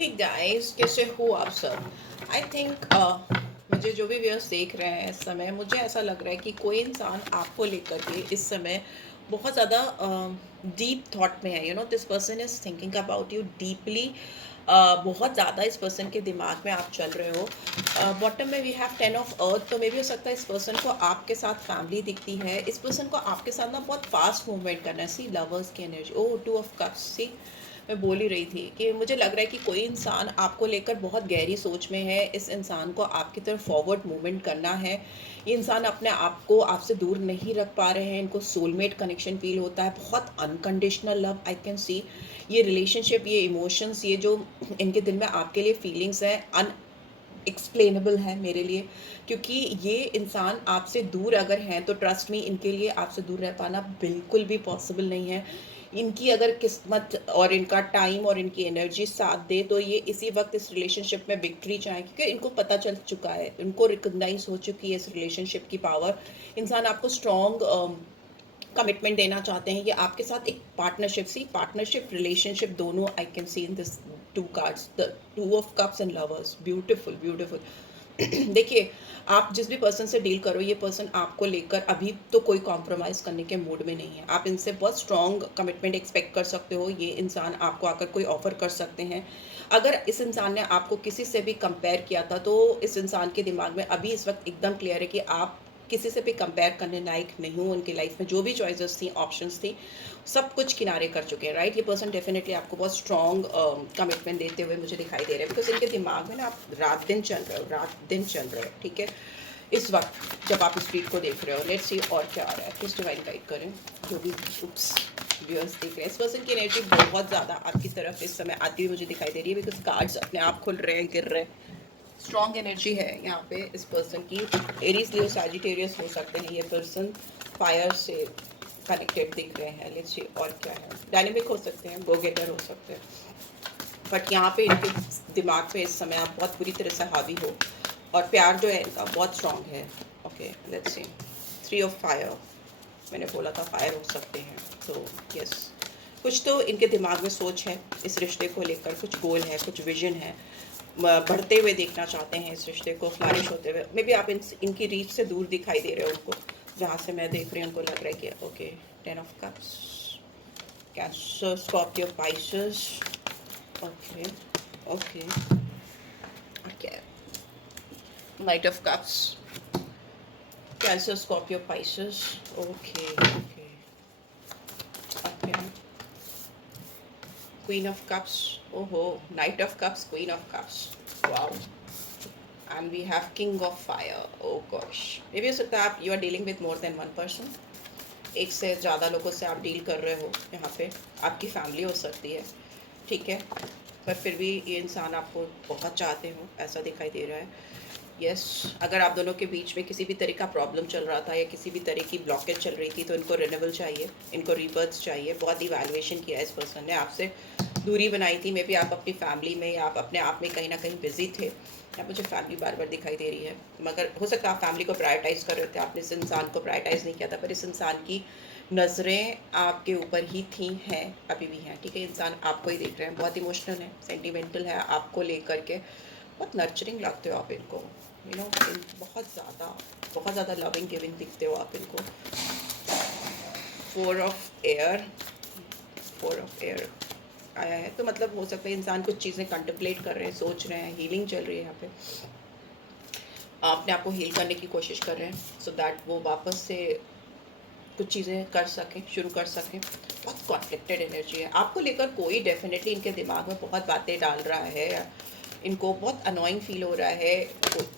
Hey guys, कैसे हो आप सब? आई थिंक मुझे जो भी व्यूअर्स देख रहे हैं इस समय, मुझे ऐसा लग रहा है कि कोई इंसान आपको लेकर के इस समय बहुत ज़्यादा डीप थॉट में है। This person is thinking about you deeply. बहुत ज़्यादा इस पर्सन के दिमाग में आप चल रहे हो। बॉटम में वी हैव 10 ऑफ अर्थ, तो मे भी हो सकता है इस पर्सन को आपके साथ फैमिली दिखती है। इस पर्सन को आपके साथ ना बहुत फास्ट मूवमेंट करना है। सी लवर्स की एनर्जी, ओ 2 ऑफ कप्स। सी, मैं बोल ही रही थी कि मुझे लग रहा है कि कोई इंसान आपको लेकर बहुत गहरी सोच में है। इस इंसान को आपकी तरफ फॉरवर्ड मूवमेंट करना है। ये इंसान अपने आप को आपसे दूर नहीं रख पा रहे हैं। इनको सोलमेट कनेक्शन फील होता है, बहुत unconditional love I can see. ये रिलेशनशिप, ये इमोशंस, ये जो इनके दिल में आपके लिए फीलिंग्स हैं, एक्सप्लेनेबल है मेरे लिए। क्योंकि ये इंसान आपसे दूर अगर हैं तो ट्रस्ट मी, इनके लिए आपसे दूर रह पाना बिल्कुल भी पॉसिबल नहीं है। इनकी अगर किस्मत और इनका टाइम और इनकी एनर्जी साथ दे तो ये इसी वक्त इस रिलेशनशिप में विक्ट्री चाहें, क्योंकि इनको पता चल चुका है, इनको रिकग्नाइज हो चुकी है इस रिलेशनशिप की पावर। इंसान आपको स्ट्रॉन्ग कमिटमेंट देना चाहते हैं। ये आपके साथ एक पार्टनरशिप, सी पार्टनरशिप रिलेशनशिप दोनों I can see in this to cards, the 2 of cups and lovers. Beautiful beautiful. देखिए, आप जिस भी पर्सन से डील करो, ये पर्सन आपको लेकर अभी तो कोई कॉम्प्रोमाइज़ करने के मूड में नहीं है। आप इनसे बहुत स्ट्रॉन्ग कमिटमेंट एक्सपेक्ट कर सकते हो। ये इंसान आपको आकर कोई ऑफ़र कर सकते हैं। अगर इस इंसान ने आपको किसी से भी कंपेयर किया था, तो इस इंसान के दिमाग में अभी इस वक्त एकदम क्लियर है कि आप किसी से भी कंपेयर करने लायक नहीं हो। उनकी लाइफ में जो भी चॉइसेस थी, ऑप्शंस थी, सब कुछ किनारे कर चुके हैं। राइट, ये पर्सन डेफिनेटली आपको बहुत स्ट्रॉन्ग कमिटमेंट देते हुए मुझे दिखाई दे रहे हैं, बिकॉज इनके दिमाग में ना आप रात दिन चल रहे हो, रात दिन चल रहे हो। ठीक है, इस वक्त जब आप स्पीड को देख रहे हो, लेट्स सी और क्या आ रहा है। प्लीज डिवाइन गाइड करें जो भी उप्स व्यूअर्स देख रहे हैं। इस पर्सन की एनर्जी बहुत ज़्यादा आपकी तरफ इस समय आती हुई मुझे दिखाई दे रही है, बिकॉज कार्ड्स अपने आप खुल रहे हैं, गिर रहे हैं। स्ट्रॉन्ग एनर्जी है यहाँ पे इस पर्सन की। एरीज, लियो, सैजिटेरियस हो सकते हैं ये पर्सन। फायर से कनेक्टेड दिख रहे हैं। लेट्स सी और क्या है। डायनेमिक हो सकते हैं, गो गेटर हो सकते हैं, बट यहाँ पे इनके दिमाग पे इस समय आप बहुत बुरी तरह से हावी हो, और प्यार जो है इनका बहुत स्ट्रॉन्ग है। Okay, let's see. 3 of fire, मैंने बोला था फायर हो सकते हैं, तो यस, कुछ तो इनके दिमाग में सोच है इस रिश्ते को लेकर, कुछ गोल है, कुछ विजन है। बढ़ते हुए देखना चाहते हैं इस रिश्ते को, फ्लरिश होते हुए। मे बी आप इनकी रीच से दूर दिखाई दे रहे हो उनको। जहाँ से मैं देख रही हूँ उनको लग रहा है कि okay, 10 of cups, Cancer, Scorpio, Pisces. Okay, okay, okay, knight of cups, Cancer, Scorpio, Pisces. Okay, okay, okay, queen of cups. ओहो, knight of cups, queen of cups, wow, and we have king of fire. Oh gosh, मे भी हो सकता है आप you are dealing with more than one person. एक से ज़्यादा लोगों से आप डील कर रहे हो यहाँ पे। आपकी फैमिली हो सकती है, ठीक है, पर फिर भी ये इंसान आपको बहुत चाहते हो ऐसा दिखाई दे रहा है। यस, अगर आप दोनों के बीच में किसी भी तरह का प्रॉब्लम चल रहा था या किसी भी तरह की ब्लॉकेज चल रही थी, तो इनको रिन्यूअल चाहिए, इनको रिबर्थ चाहिए। बहुत इवैल्यूएशन किया है इस पर्सन ने, आपसे दूरी बनाई थी। मे बी आप अपनी फैमिली में या आप अपने आप में कहीं ना कहीं बिजी थे। यहाँ मुझे फैमिली बार बार दिखाई दे रही है, मगर हो सकता है आप फैमिली को प्रायोरिटाइज कर रहे थे, आपने इस इंसान को प्रायोरिटाइज नहीं किया था, पर इस इंसान की नज़रें आपके ऊपर ही थी, हैं, अभी भी हैं। ठीक है, इंसान आपको ही देख रहे हैं, बहुत इमोशनल है, सेंटिमेंटल है आपको लेकर के। बहुत नर्चरिंग लगते हो आप इनको, बहुत ज़्यादा लविंग गिविंग दिखते हो आप इनको। 4 ऑफ एयर, 4 ऑफ एयर आया है, तो मतलब हो सकता है इंसान कुछ चीज़ें कंtemplate कर रहे हैं, सोच रहे हैं, हीलिंग चल रही है यहाँ पे। अपने आप को हील करने की कोशिश कर रहे हैं, सो दैट वो वापस से कुछ चीज़ें कर सकें, शुरू कर सकें। बहुत कॉन्फ्लिक्टेड एनर्जी है आपको लेकर। कोई डेफिनेटली इनके दिमाग में बहुत बातें डाल रहा है, इनको बहुत अनोइंग फील हो रहा है।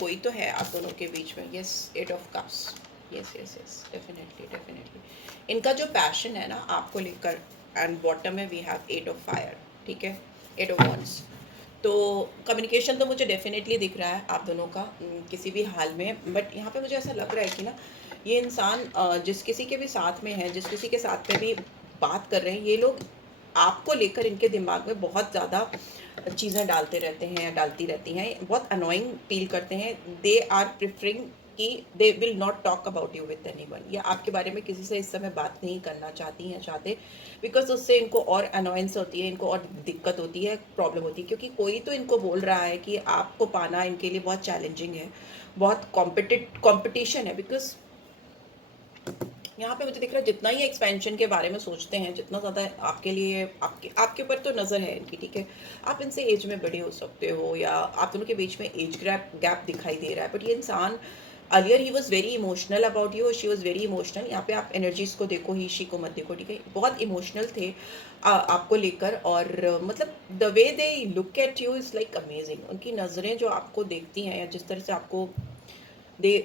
कोई तो है आप दोनों के बीच में। Yes, 8 of cups, yes yes yes, definitely definitely इनका जो पैशन है ना आपको लेकर। एंड बॉटम में वी हैव 8 ऑफ फायर, ठीक है, 8 ऑफ वंस। तो कम्युनिकेशन तो मुझे डेफिनेटली दिख रहा है आप दोनों का, किसी भी हाल में। बट यहाँ पे मुझे ऐसा लग रहा है कि ना, ये इंसान जिस किसी के भी साथ में है, जिस किसी के साथ में भी बात कर रहे हैं, ये लोग आपको लेकर इनके दिमाग में बहुत ज़्यादा चीज़ें डालते रहते हैं, डालती रहती हैं, बहुत अनोइंग फील करते हैं। दे आर प्रिफरिंग कि they will not talk about you with anyone, या आपके बारे में किसी से इस समय बात नहीं करना चाहती हैं चाहते, बिकॉज उससे इनको और अनोयंस होती है, इनको और दिक्कत होती है, प्रॉब्लम होती है, क्योंकि कोई तो इनको बोल रहा है कि आपको पाना इनके लिए बहुत चैलेंजिंग है, बहुत कॉम्पिटिशन है। बिकॉज यहाँ पे मुझे दिख रहा है जितना ही एक्सपेंशन के बारे में सोचते हैं, जितना ज़्यादा आपके लिए आपके आपके ऊपर तो नज़र है इनकी, ठीक है, आप इनसे एज में बड़े हो सकते हो या आप दोनों के बीच में एज गैप दिखाई दे रहा है, बट ये इंसान earlier he was very emotional about you, she was very emotional. यहाँ पे आप एनर्जीज को देखो, ही शी को मत देखो, ठीक है, बहुत इमोशनल थे आपको लेकर, और मतलब the way they look at you is like amazing. उनकी नज़रें जो आपको देखती हैं या जिस तरह से आपको they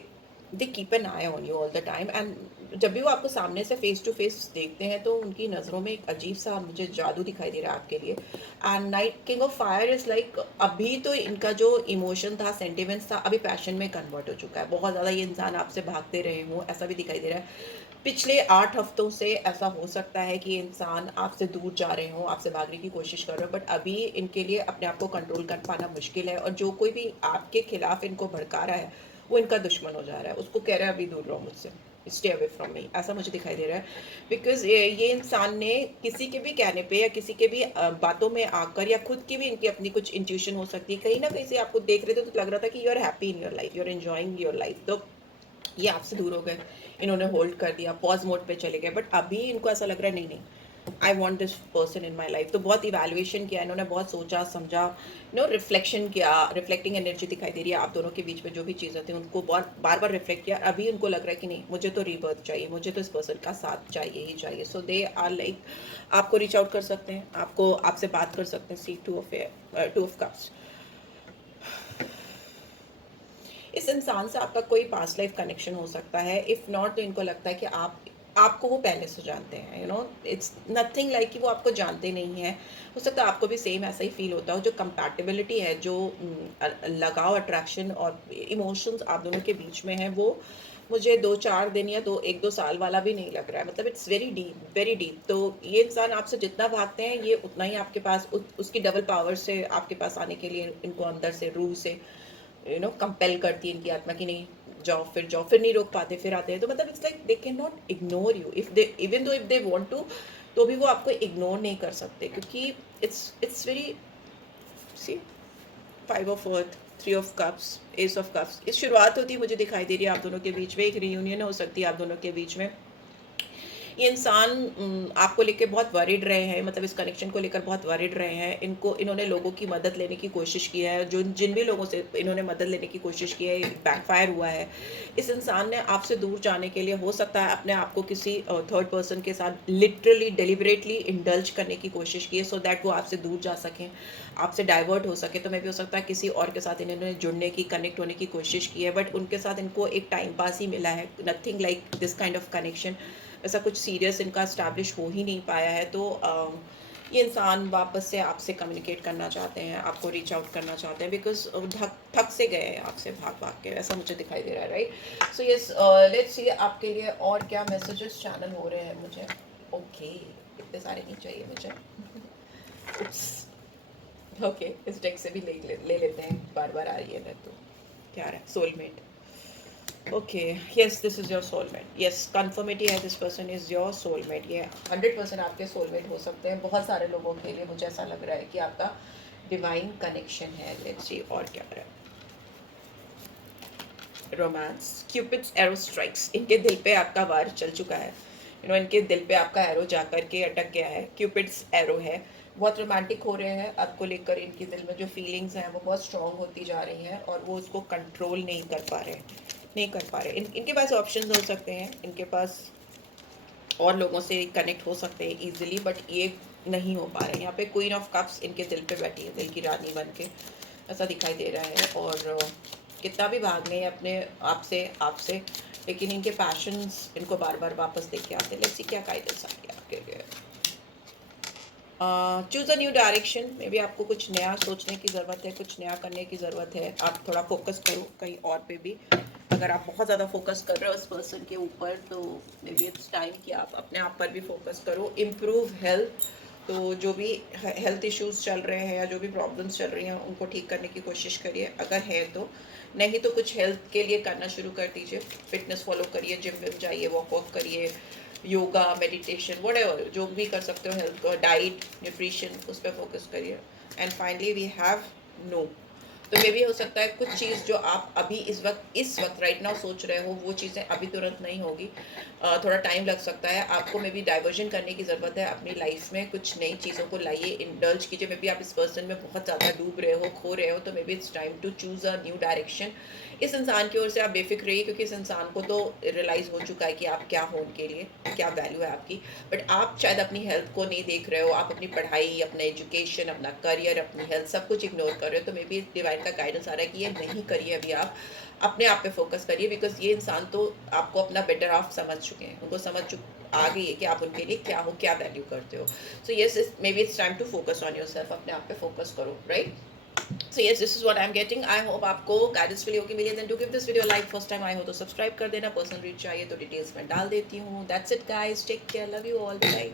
they keep an eye on you all the time, and जब भी वो आपको सामने से फेस टू फेस देखते हैं तो उनकी नज़रों में एक अजीब सा मुझे जादू दिखाई दे रहा है आपके लिए। And night king of fire is like, अभी तो इनका जो इमोशन था, सेंटिमेंट्स था, अभी पैशन में कन्वर्ट हो चुका है। बहुत ज़्यादा ये इंसान आपसे भागते रहे हों, ऐसा भी दिखाई दे रहा है। पिछले 8 हफ्तों से ऐसा हो सकता है कि इंसान आपसे दूर जा रहे हों, आपसे भागने की कोशिश कर रहे हो, बट अभी इनके लिए अपने आप को कंट्रोल कर पाना मुश्किल है, और जो कोई भी आपके खिलाफ इनको भड़का रहा है वो इनका दुश्मन हो जा रहा है, उसको कह रहा है अभी दूर रहो मुझसे, स्टे अवे फ्रॉम मी, ऐसा मुझे दिखाई दे रहा है। बिकॉज ये इंसान ने किसी के भी कहने पे या किसी के भी बातों में आकर, या खुद की भी इनकी अपनी कुछ इंट्यूशन हो सकती है, कहीं ना कहीं से आपको देख रहे थे तो लग रहा था कि you are happy in your life, you are enjoying your life, तो ये आपसे दूर हो गए, इन्होंने होल्ड कर दिया, पॉज मोड पे चले गए, बट अभी इनको ऐसा लग रहा है नहीं नहीं, I want this person in my life. तो बहुत इवेल्युएशन किया इन्होंने, बहुत सोचा समझा, रिफ्लेक्शन किया, रिफ्लेक्टिंग एनर्जी दिखाई दे रही है आप दोनों के बीच में, जो भी चीज़ें थी उनको बहुत बार बार रिफ्लेक्ट किया। अभी उनको लग रहा है कि नहीं, मुझे तो रीबर्थ चाहिए, मुझे तो इस पर्सन का साथ चाहिए ही चाहिए। सो दे आर लाइक, आपको रीच आउट कर सकते हैं, आपको आपसे बात कर सकते हैं। सी टू ऑफ कप्स, इस इंसान से आपका कोई पास्ट लाइफ कनेक्शन हो सकता है, इफ़ नॉट तो इनको लगता है कि आपको वो पहले से जानते हैं, इट्स नथिंग लाइक कि वो आपको जानते नहीं हैं। हो सकता है आपको भी सेम ऐसा ही फील होता हो। जो कंपैटिबिलिटी है, जो लगाव, अट्रैक्शन और इमोशंस आप दोनों के बीच में है, वो मुझे 2-4 दिन या 1-2 साल वाला भी नहीं लग रहा है, मतलब it's very deep, very deep. तो ये इंसान आपसे जितना भागते हैं, ये उतना ही आपके पास उसकी डबल पावर से आपके पास आने के लिए इनको अंदर से, रूह से कंपेल करती है इनकी आत्मा, कि नहीं जाओ, फिर नहीं रोक पाते, फिर आते हैं। तो मतलब it's like they can not ignore you, if they even though if they want to, तो भी वो आपको इग्नोर नहीं कर सकते, क्योंकि it's very, see 5 of earth, 3 of cups, ace of cups, इस शुरुआत होती है, मुझे दिखाई दे रही है आप दोनों के बीच में, एक रियूनियन हो सकती है आप दोनों के बीच में। ये इंसान आपको लेके बहुत वरिड रहे हैं, मतलब इस कनेक्शन को लेकर बहुत वरिड रहे हैं। इन्होंने लोगों की मदद लेने की कोशिश की है, जो जिन भी लोगों से इन्होंने मदद लेने की कोशिश की है, बैकफायर हुआ है। इस इंसान ने आपसे दूर जाने के लिए, हो सकता है अपने आप को किसी थर्ड पर्सन के साथ लिटरली डेलिबरेटली इंडल्ज करने की कोशिश की है, सो दैट वो आपसे दूर जा सकें, आपसे डाइवर्ट हो सके। तो मैं भी हो सकता है किसी और के साथ इन्होंने जुड़ने की, कनेक्ट होने की कोशिश की है, बट उनके साथ इनको एक टाइम पास ही मिला है, nothing like this kind of connection. ऐसा कुछ सीरियस इनका स्टैब्लिश हो ही नहीं पाया है। तो ये इंसान वापस से आपसे कम्युनिकेट करना चाहते हैं, आपको रीच आउट करना चाहते हैं, बिकॉज थक से गए हैं आपसे भाग भाग के, ऐसा मुझे दिखाई दे रहा है, right. So yes, let's see आपके लिए और क्या मैसेजेस चैनल हो रहे हैं मुझे। ओके, इतने सारे नहीं चाहिए मुझे। ओके, इस डेक से भी ले लेते हैं, बार बार आ रही है तो क्या रहा है, soulmate. Okay, yes, this is your soulmate, yes, conformity है, this person is your soulmate. ये 100% आपके सोलमेट हो सकते हैं। बहुत सारे लोगों के लिए मुझे ऐसा लग रहा है कि आपका डिवाइन कनेक्शन है। लेट्स सी और क्या रहा है। रोमांस, क्यूपिड्स एरो स्ट्राइक्स, इनके दिल पे आपका वार चल चुका है, इनके दिल पे आपका एरो जा करके अटक गया है, क्यूपिड्स एरो है। बहुत रोमांटिक हो रहे हैं आपको लेकर, इनके दिल में जो फीलिंग्स हैं वो बहुत स्ट्रॉन्ग होती जा रही हैं, और वो उसको कंट्रोल नहीं कर पा रहे, इनके पास ऑप्शंस हो सकते हैं, इनके पास और लोगों से कनेक्ट हो सकते हैं इजीली, बट ये नहीं हो पा रहे हैं। यहाँ पे क्वीन ऑफ कप्स इनके दिल पे बैठी है, दिल की रानी बन के, ऐसा दिखाई दे रहा है। और कितना भी भाग लें अपने आपसे, लेकिन इनके पैशंस इनको बार बार वापस देके आते हैं। लेट्स सी क्या गाइडेंस आ गया आपके लिए। Choose a new direction, may be आपको कुछ नया सोचने की ज़रूरत है, कुछ नया करने की ज़रूरत है। आप थोड़ा फोकस करो कहीं और पे भी। अगर आप बहुत ज़्यादा फोकस कर रहे हो इस पर्सन के ऊपर, तो मे बी इट्स टाइम कि आप अपने आप पर भी फोकस करो। इम्प्रूव हेल्थ, तो जो भी हेल्थ इश्यूज़ चल रहे हैं या जो भी प्रॉब्लम्स चल रही हैं उनको ठीक करने की कोशिश करिए अगर है तो। नहीं तो कुछ हेल्थ के लिए करना शुरू कर दीजिए, फ़िटनेस फ़ॉलो करिए, जिम विम जाइए, वॉक वॉक करिए, योगा, मेडिटेशन, व्हाटएवर जो भी कर सकते हो हेल्थ का, डाइट, न्यूट्रिशन उस पे फ़ोकस करिए। And finally we have no. तो मे भी हो सकता है कुछ चीज़ जो आप अभी इस वक्त राइट नाउ सोच रहे हो वो चीज़ें अभी तुरंत नहीं होगी, थोड़ा टाइम लग सकता है आपको। मे बी डाइवर्जन करने की ज़रूरत है अपनी लाइफ में, कुछ नई चीज़ों को लाइए, इंडल्ज कीजिए। मे बी आप इस पर्सन में बहुत ज़्यादा डूब रहे हो, खो रहे हो, तो maybe it's time to choose a new direction. इस इंसान की ओर से आप बेफिक्र रहिए, क्योंकि इस इंसान को तो रियलाइज़ हो चुका है कि आप क्या हो उनके लिए, क्या वैल्यू है आपकी। बट आप शायद अपनी हेल्थ को नहीं देख रहे हो, आप अपनी पढ़ाई, अपना एजुकेशन, अपना करियर, अपनी हेल्थ सब कुछ इग्नोर कर रहे हो। तो मे बी डिवाइन का गाइडेंस आ रहा है कि ये नहीं करिए अभी, आप अपने आप पे फोकस करिए, बिकॉज ये इंसान तो आपको अपना बेटर ऑफ समझ चुके हैं, उनको आ गई है कि आप उनके लिए क्या हो, क्या वैल्यू करते हो। So yes, maybe it's time to focus on yourself, अपने आप पे फोकस करो, right. So yes, this is what I am getting. I hope आपको गाइडेंस मिली होगी मेरी। Then do give this video like, first time आई हो तो सब्सक्राइब कर देना, पर्सनल रीच चाहिए तो डिटेल्स में डाल देती हूँ। That's it guys, take care, love you all, bye.